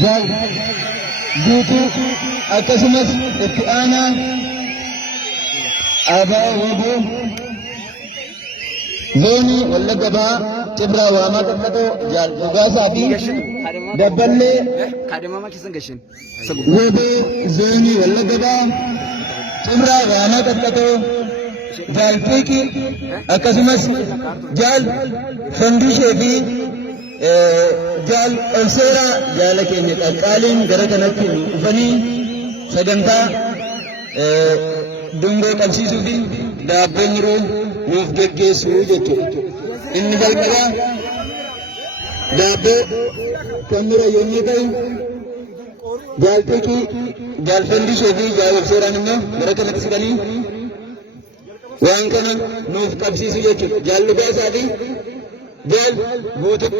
Jaal guutuu akkasumas itti aanaa Abaa Waboo zoonii Wallagga Bahaa Cibraa Waamaa Qaqqatoo Jaal Dhugaasaa fi Dabballee Waboo zoonii Wallagga Bahaa Cibraa Waamaa Qaqqatoo Jaal Fiiqii akkasumas Jaal Fandishee fi Jaal Olseeraa jaala keenya qaqqaaliin gara kanatti dhufanii sagantaa dungoo qabsiisuu fi daabboo muruu nuuf geggeessuu jechuudha. Inni jalqabaa daabboo kan mura yommuu ta'u Jaal Fiiqii, Jaal Fandishee fi Jaal Olseeraan immoo gara kanatti siqanii waan kana nuuf qabsiisuu jechuudha. Jaal Dhugaasaa fi Jaal guutuu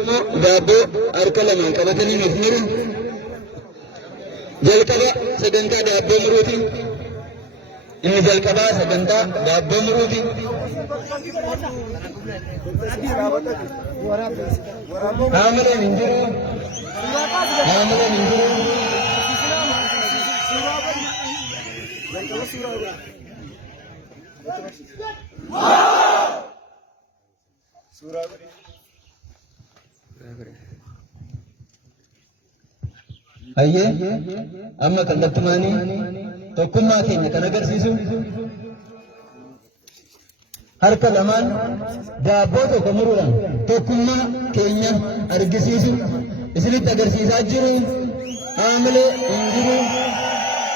daabboo harka lamaan qabatanii nuuf muru. Jalqaba sagantaa daabboo muruuti. Inni jalqabaa sagantaa daabboo muruuti. Haamileen hin jiru. Haamileen hin jiru. Ayyee amma kallattumaanii tokkummaa keenya kan agarsiisu harka lamaan daabboo tokko muruudhaan tokkummaa keenya argisiisu isinitti agarsiisaa jiru. Haamilee hin jiru.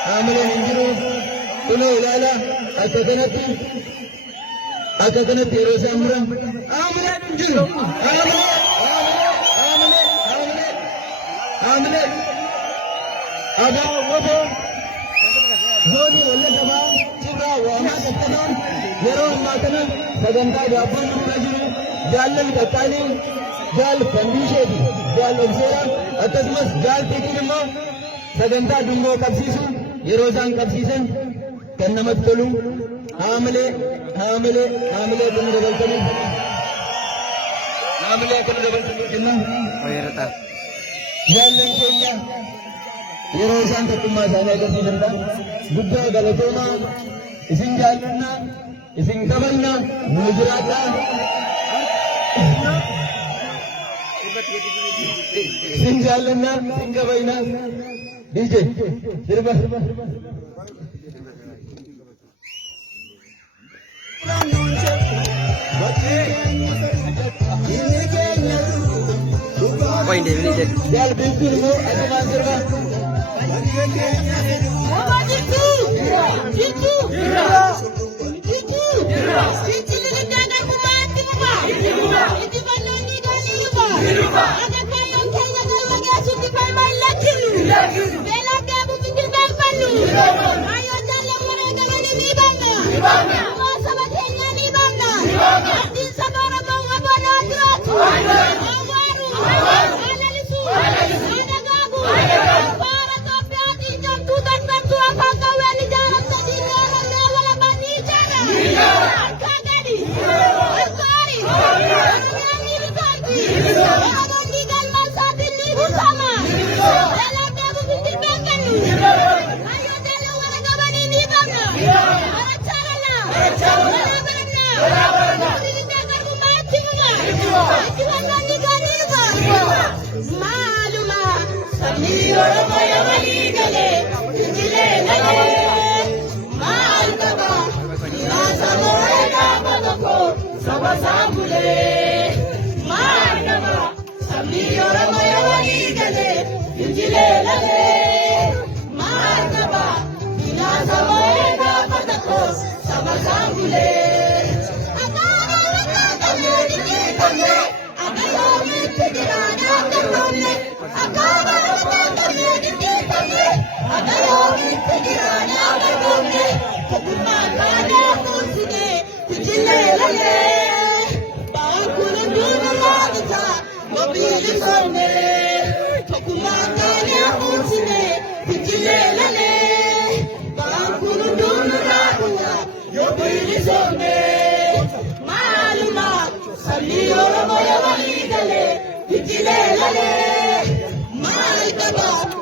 Haamileen hin jiru. Kunoo ilaala akka kanatti yeroo isaan muran haamileen hin jiru. Haamilee Abaa Waboo zoonii Wallagga Bahaa Cibraa Waamaa Qaqqatoon yeroo ammaa kana sagantaa daabboo muruudha jiru. Jaallan qaqqaaliin Jaal Fandishee fi Jaal Olseeraa akkasumas Jaal Fiiqiin immoo sagantaa dungoo qabsiisu yeroo isaan qabsiisan kan namatti tolu. Haamilee kun dabaltanii kenna. Jaallan keenya yeroo isaan tokkummaa isaanii agarsiisanidha. Guddaa galatoomaa isin jaallanna isin kabanna nu jiraadha. Isin jaallanna isin kabajna. DJ sirba. Poin dia ni jadi. Jaal bimbing mu asuman sirba. Amajji itu. Itu ni jangan kumati muka. Itu baloni kali muka. Ada kayang kalau lagi asuk di bawah lagi. Bela kamu bikin balu. Ayo jalan mereka ni bangga. Oh sama kenya ni bangga. Di sana orang mau apa nak terus. Oromiyaa walii galee, Ijjilee lalee, maal qaba?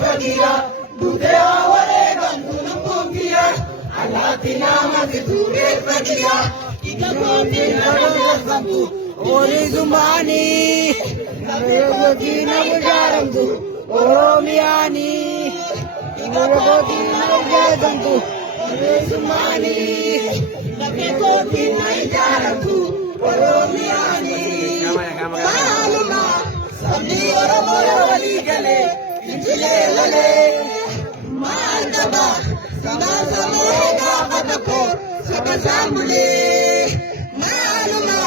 fagira, dudea wareegan tulubbuun kiyya. Allaatti naamatti tuuree fagira, ija kootiin nama darbamu. Bilisummaani, lammii kootiin nama jaaramtu. Oromiyaani, ija kootiin nama jaaramtu. Bilisummaani, lammii kootiin nama jaaramtu. Oromiyaani, maaluma sabni Oromoo walii galee injilee lalee maal qaba sanaasa moo gaafa tokko saba saamulee maaluma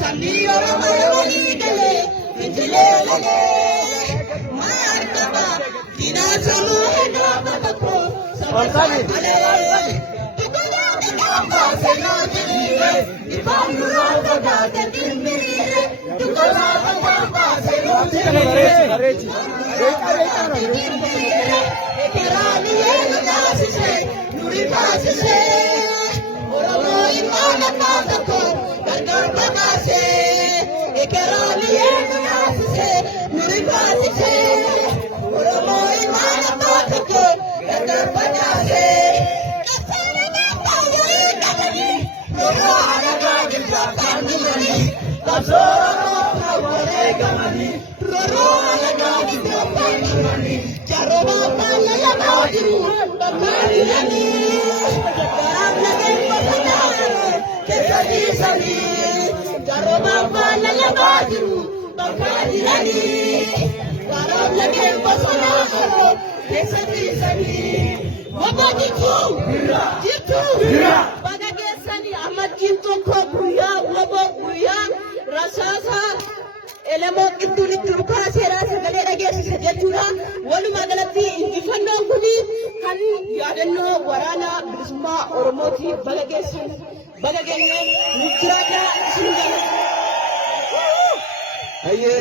sabni Oromoo walii galee injilee lalee maal qaba sanaasa moo gaafa tokko saba saamulee. Amajjiin tokko guyyaa guyyaa rasaasa elemoo qidduun itti dhukaaseera sagalee dhageessisa jechuudha. Walumaa galatti injifannoon kun kan yaadannoo waraana bilisummaa Oromooti. Baga geessan baga geenye nuuf jiraata isin jaalladha. Ayyee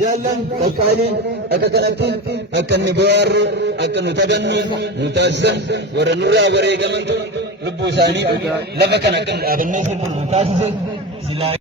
jaallan qophaa'anii akka kanatti akka inni bohaarru akka nu taphannu nu taasisan warra nurraa wareegamantu lubbuu isaanii lafa kana akka nu dhaabannee sirna nu taasise.